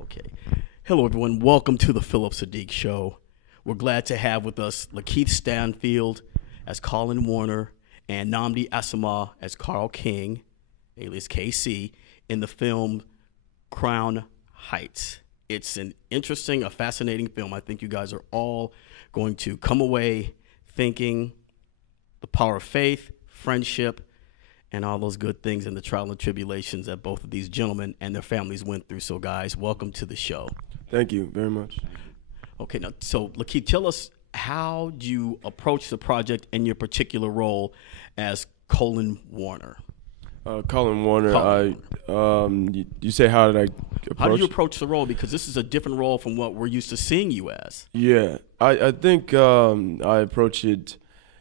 Okay. Hello, everyone. Welcome to the Phillip Siddiq Show. We're glad to have with us Lakeith Stanfield as Colin Warner and Nnamdi Asomugha as Carl King, alias KC, in the film Crown Heights. It's an interesting, a fascinating film. I think you guys are all going to come away thinking the power of faith, friendship, and all those good things and the trial and tribulations that both of these gentlemen and their families went through. So, guys, welcome to the show. Thank you very much. Okay, now, so, Lakeith, tell us how you approach the project and your particular role as Colin Warner. Colin Warner, you say how did I approach? How do you approach the role? Because this is a different role from what we're used to seeing you as. Yeah, I think I approach it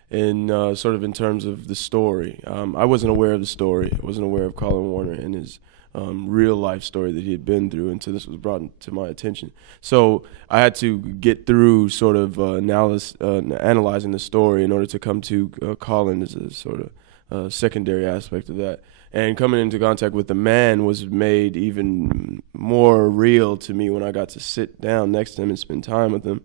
in sort of in terms of the story. I wasn't aware of the story. I wasn't aware of Colin Warner and his real life story that he had been through until this was brought to my attention. So I had to get through sort of analyzing the story in order to come to Colin as a sort of secondary aspect of that. And coming into contact with the man was made even more real to me when I got to sit down next to him and spend time with him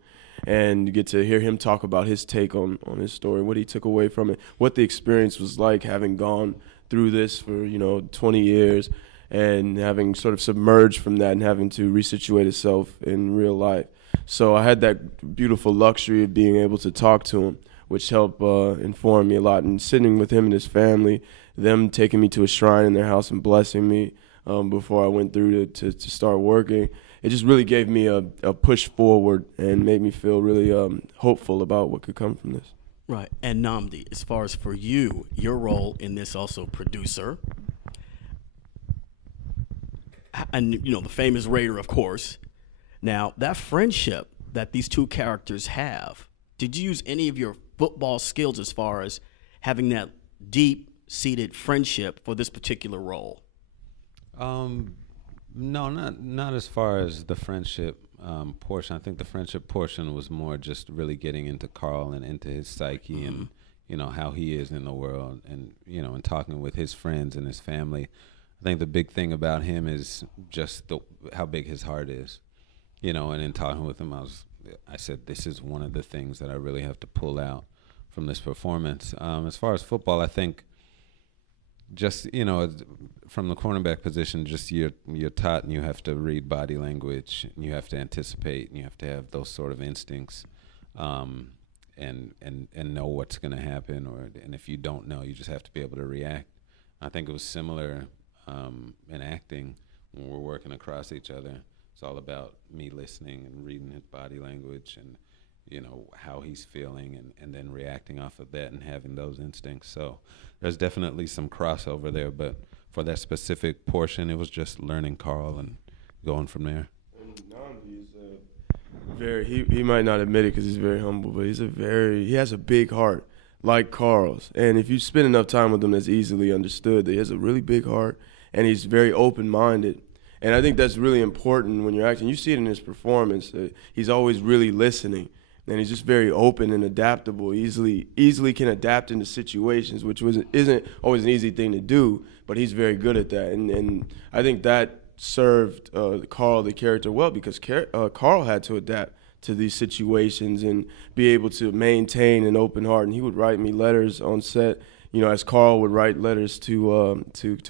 and get to hear him talk about his take on his story, what he took away from it, what the experience was like having gone through this for, 20 years and having sort of submerged from that and having to resituate itself in real life. So I had that beautiful luxury of being able to talk to him, which helped inform me a lot. And sitting with him and his family, them taking me to a shrine in their house and blessing me before I went through to start working, it just really gave me a push forward and made me feel really hopeful about what could come from this. Right. And Nnamdi, as far as for you, your role in this, also producer, and, the famous Raider, of course. Now, that friendship that these two characters have, did you use any of your football skills as far as having that deep-seated friendship for this particular role? No, not as far as the friendship portion. I think the friendship portion was more just really getting into Carl and into his psyche and, how he is in the world and, and talking with his friends and his family. I think the big thing about him is just how big his heart is, and in talking with him, I said, this is one of the things that I really have to pull out from this performance. As far as football, I think just, from the cornerback position, just you're taught and you have to read body language and you have to anticipate and you have to have those sort of instincts and know what's going to happen. And if you don't know, you just have to be able to react. I think it was similar in acting when we're working across each other. It's all about me listening and reading his body language and, how he's feeling and then reacting off of that and having those instincts. So there's definitely some crossover there, but for that specific portion, it was just learning Carl and going from there. He's he might not admit it because he's very humble, but he has a big heart like Carl's. And if you spend enough time with him, that's easily understood that he has a really big heart and he's very open-minded. And I think that's really important when you're acting. You see it in his performance. He's always really listening. And he's just very open and adaptable, easily can adapt into situations, which isn't always an easy thing to do, but he's very good at that. And I think that served Carl, the character, well, because Carl had to adapt to these situations and be able to maintain an open heart. And he would write me letters on set, as Carl would write letters to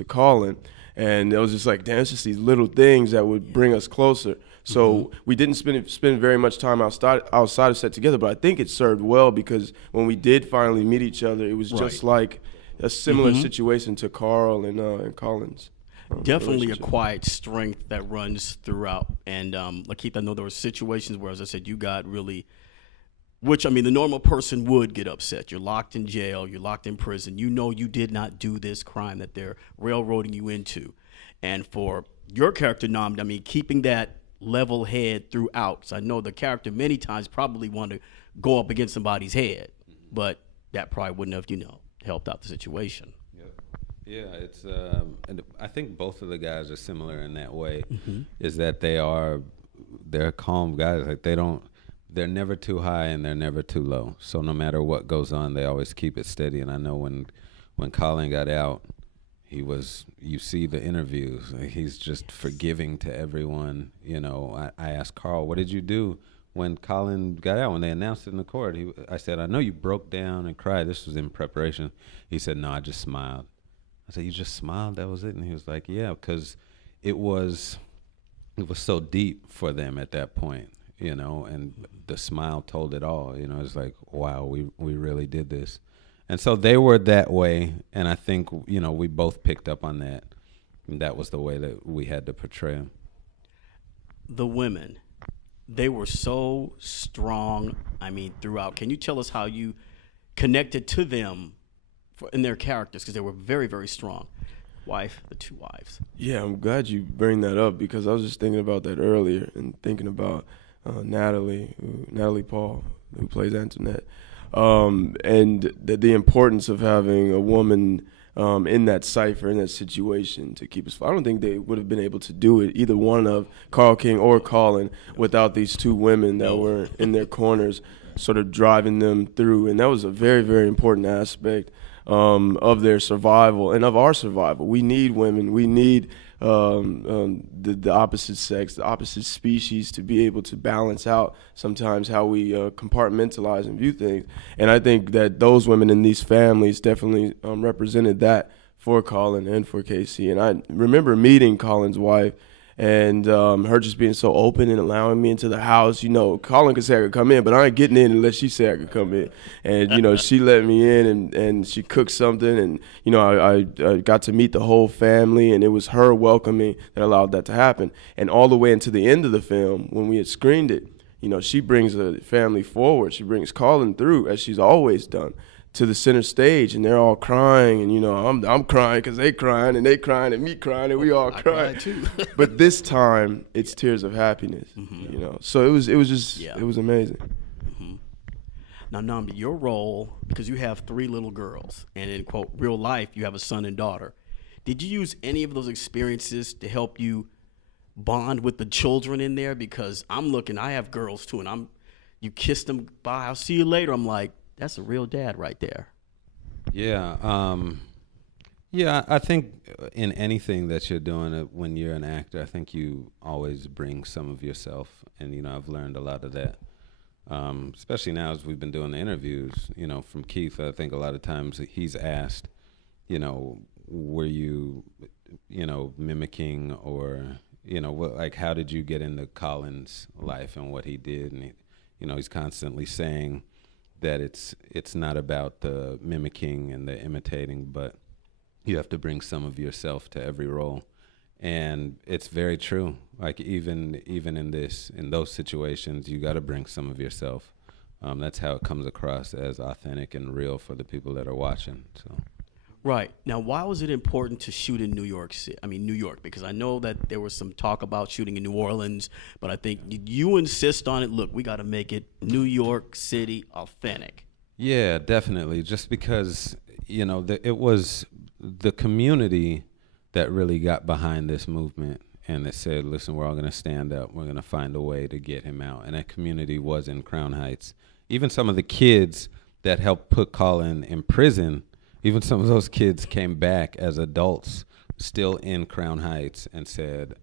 Colin. And it was just like, damn, it's just these little things that would bring us closer. So we didn't spend very much time outside of set together, but I think it served well because when we did finally meet each other, it was just like a similar situation to Carl and Colin's. Definitely a quiet strength that runs throughout. And Lakeith, I know there were situations where, as I said, you got really, the normal person would get upset. You're locked in jail. You're locked in prison. You did not do this crime that they're railroading you into. And for your character, Nnamdi, keeping that level head throughout. So I know the character many times probably want to go up against somebody's head, but that probably wouldn't have, helped out the situation. Yeah, it's. And I think both of the guys are similar in that way. Is that they're calm guys. Like they're never too high and they're never too low. So no matter what goes on, they always keep it steady. And I know when Colin got out, you see the interviews, he's just forgiving to everyone. I asked Carl, what did you do when Colin got out, when they announced it in the court? I said, I know you broke down and cried. This was in preparation. He said, no, I just smiled. I said, you just smiled? That was it? And he was like, yeah, because it was so deep for them at that point, and the smile told it all. It's like, wow, we really did this. And so they were that way, and I think, we both picked up on that. And that was the way that we had to portray them. The women, they were so strong, throughout. Can you tell us how you connected to them in their characters? Because they were very, very strong. The two wives. Yeah, I'm glad you bring that up, because I was just thinking about that earlier and thinking about Natalie Paul, who plays Antoinette. And the importance of having a woman in that cipher, in that situation, to keep us. I don't think they would have been able to do it, either one of Carl King or Colin, without these two women that were in their corners, sort of driving them through. And that was a very, very important aspect of their survival and of our survival. We need women. We need the opposite sex, the opposite species, to be able to balance out sometimes how we compartmentalize and view things. And I think that those women in these families definitely represented that for Colin and for Casey. And I remember meeting Colin's wife, and her just being so open and allowing me into the house. Colin could say I could come in, but I ain't getting in unless she said I could come in. And, she let me in, and she cooked something. And, I got to meet the whole family, and it was her welcoming that allowed that to happen. And all the way into the end of the film, when we had screened it, she brings the family forward. She brings Colin through, as she's always done, to the center stage, and they're all crying, and I'm crying because they crying, and they crying, and me crying, and we all crying too. But this time it's tears of happiness, So it was just it was amazing. Mm-hmm. Now, Nnamdi, your role, because you have 3 little girls, and in quote real life you have a son and daughter. Did you use any of those experiences to help you bond with the children in there? Because I have girls too, and you kiss them, bye, I'll see you later. I'm like, that's a real dad right there. Yeah. I think in anything that you're doing when you're an actor, I think you always bring some of yourself. And, I've learned a lot of that, especially now as we've been doing the interviews, from Keith. I think a lot of times he's asked, were you, mimicking or, how did you get into Colin's life and what he did? And, he's constantly saying that it's not about the mimicking and the imitating, but you have to bring some of yourself to every role. And it's very true. Like even in those situations, you got to bring some of yourself. That's how it comes across as authentic and real for the people that are watching. So. Right. Now, why was it important to shoot in New York City? New York, because I know that there was some talk about shooting in New Orleans, but I think you insist on it. Look, we got to make it New York City authentic. Yeah, definitely. Just because, it was the community that really got behind this movement, and that said, listen, we're all going to stand up. We're going to find a way to get him out. And that community was in Crown Heights. Even some of the kids that helped put Colin in prison, even some of those kids came back as adults still in Crown Heights and said,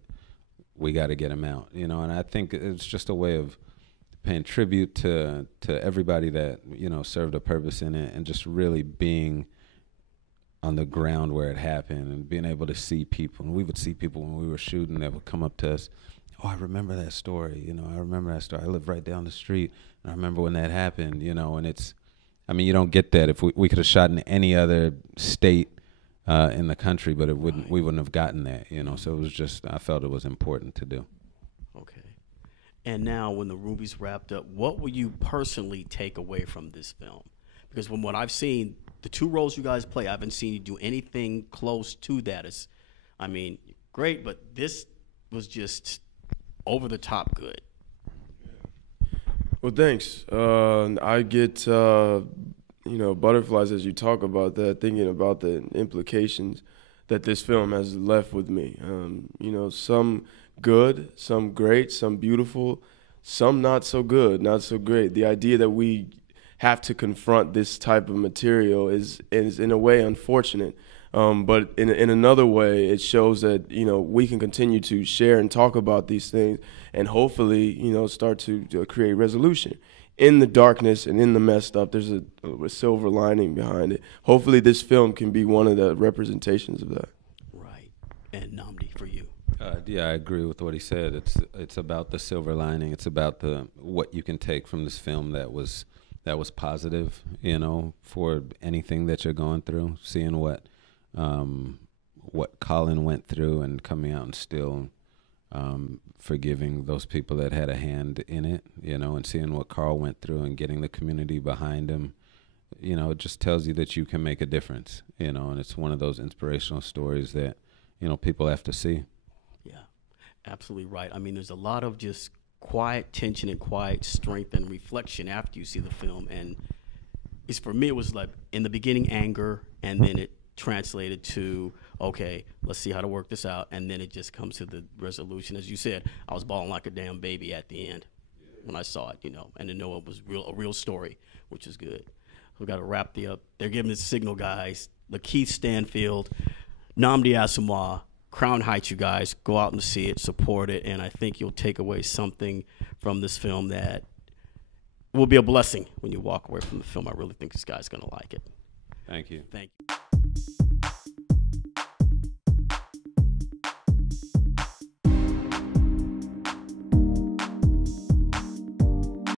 we got to get him out. And I think it's just a way of paying tribute to everybody that, served a purpose in it, and just really being on the ground where it happened and being able to see people. And we would see people when we were shooting that would come up to us. Oh, I remember that story. I remember that story. I lived right down the street, and I remember when that happened, and it's, you don't get that. If we could have shot in any other state in the country, but we wouldn't have gotten that, So it was just, I felt it was important to do. Okay. And now when the Ruby's wrapped up, what will you personally take away from this film? Because from what I've seen, the 2 roles you guys play, I haven't seen you do anything close to that. It's, great, but this was just over the top good. Well, thanks. I get, butterflies as you talk about that, thinking about the implications that this film has left with me. Some good, some great, some beautiful, some not so good, not so great. The idea that we have to confront this type of material is in a way unfortunate. But in another way, it shows that, we can continue to share and talk about these things and hopefully, start to create resolution. In the darkness and in the messed up, there's a silver lining behind it. Hopefully this film can be one of the representations of that. Right. And Nnamdi, for you. Yeah, I agree with what he said. It's about the silver lining. It's about what you can take from this film that was positive, for anything that you're going through. Seeing what Colin went through and coming out and still forgiving those people that had a hand in it, and seeing what Carl went through and getting the community behind him. It just tells you that you can make a difference, and it's one of those inspirational stories that, people have to see. Yeah, absolutely right. I mean, there's a lot of just quiet tension and quiet strength and reflection after you see the film. And for me, it was like in the beginning, anger, and then it translated to, okay, let's see how to work this out. And then it just comes to the resolution. As you said, I was bawling like a damn baby at the end when I saw it, and to know it was a real story, which is good. We've got to wrap up. They're giving the signal, guys. Lakeith Stanfield, Nnamdi Asomugha, Crown Heights, you guys. Go out and see it, support it, and I think you'll take away something from this film that will be a blessing when you walk away from the film. I really think this guy's going to like it. Thank you. Thank you.